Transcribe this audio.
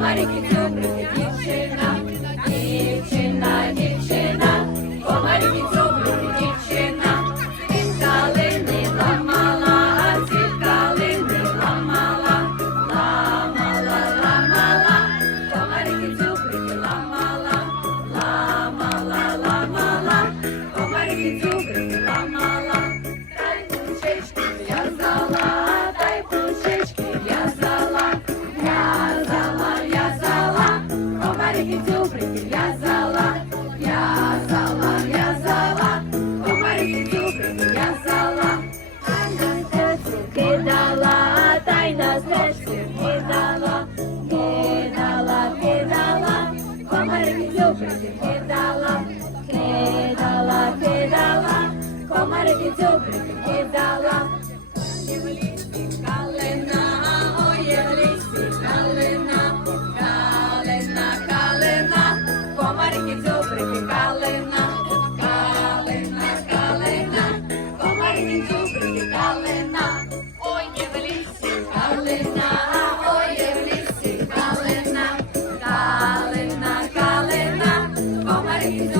Маріки добре, дівчина, дівчина. кидала, та й на стежку кидала, кидала, кидала, комарик дзюбрики кидала, кидала, кидала, комарик дзюбрики кидала. Amen.